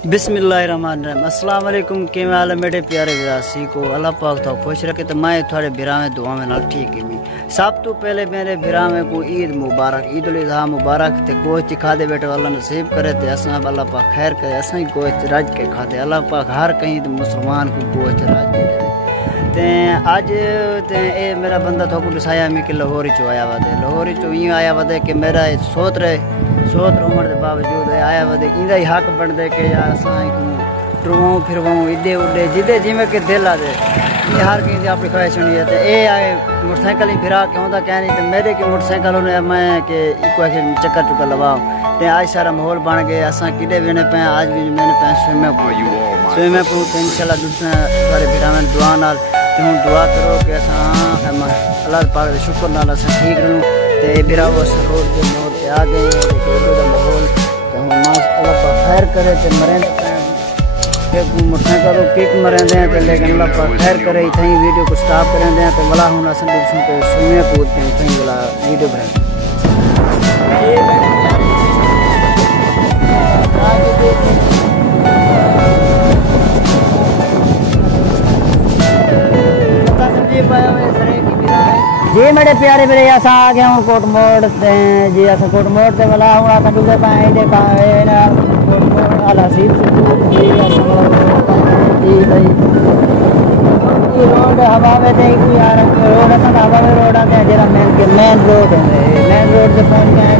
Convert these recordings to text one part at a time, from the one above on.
बिस्मिल्लाहिर्रहमानिर्रहीम। अस्सलाम वालेकुम। के हाल है मेरे प्यारे विरासी को अल्लाह पाक तो खुश रखे। तो मैं थोड़े बिरा में दुआ में नाल ठीक ही सब तो पहले मेरे बिरा में को ईद मुबारक, ईद उल अज़हा मुबारक। ते गोश्त खादे बेटे अल्लाह नसीब करे। ते असा अल्लाह पाक खैर करे। असा ही गोश्त रज के खाते अल्लाह पाक हर कहीं तो मुसलमान को गोश्त रज के दे। ते अज ते ए मेरा बंदा थोक दिसाया मैं कि लाहौर चो आया वदे। लाहौर चो यूँ आया वदे कि मेरा सोत्र उम्र के बावजूद आया वदे इंदा ही हक बनते कि यार असा टुरवाऊँ फिरवाऊँ इधे उडे जिदे जिमें के दिल आ दे। ये हर कहीं अपनी ख्वाहिश होनी है। तो ये आए मोटरसाइकिल ही फिरा के होता क्या नहीं। तो मेरे की मोटरसाइकिल ने मैं कि इको चक्कर चुक्कर लवाओ। तो आज सारा माहौल बन गए। असा कि वेने पे आज भी मैंने पे स्विमिंग पूल तो इंशाल्लाह दूसरा सारे फिरा में दुआ नाल तो हूँ दुआ करो कि असा अल्लाह पाक के शुक्र नाल असा ठीक रहूँ। तो फिरा वो रोड के मोड़ पे आ गए माहौल तो हूँ अल्लाह पाक खैर करे। तो मरें मोटरसाइकिल किक मरेंदे हैं तो लेकिन अल्लाह पाक खैर करे। इतनी वीडियो को स्टॉप करेंदे हैं तो वाला हूँ असन दूसरों के स्विमिंग पूल पे इतनी वाला वीडियो बनाए। जी मेरे प्यारे मेरे ऐसा आ गया हूँ कोट मोड़ जी। ऐसा कोट मोड़ से वाला हूँ आता डूबे पाए देखा कोट मोड़ आला सीट जी भाई रोड हवा में देखो यार रोड असा हवा में रोड आते हैं जरा मेन रोड है। मेन रोड से पहुँच गए हैं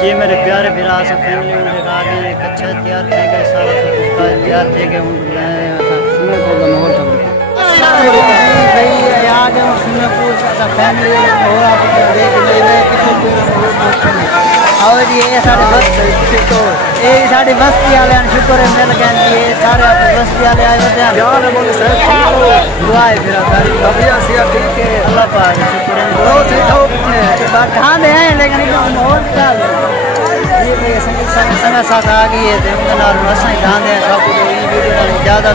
जी मेरे प्यारे फिर आ सकते फैमिली आ गए। अच्छा तैयार थे गए सारा कुछ तैयार थे गए फैमिली और ये सारे साड़ी बस्ती वाले शुक्र है मिल गए जी। सारे बस्ती वाले आए होते हैं दुआए फिर अल्लाह पाक शुक्र खाने हैं लेकिन समय साथ आ गई है। तो ढांदे हैं सब ज़्यादा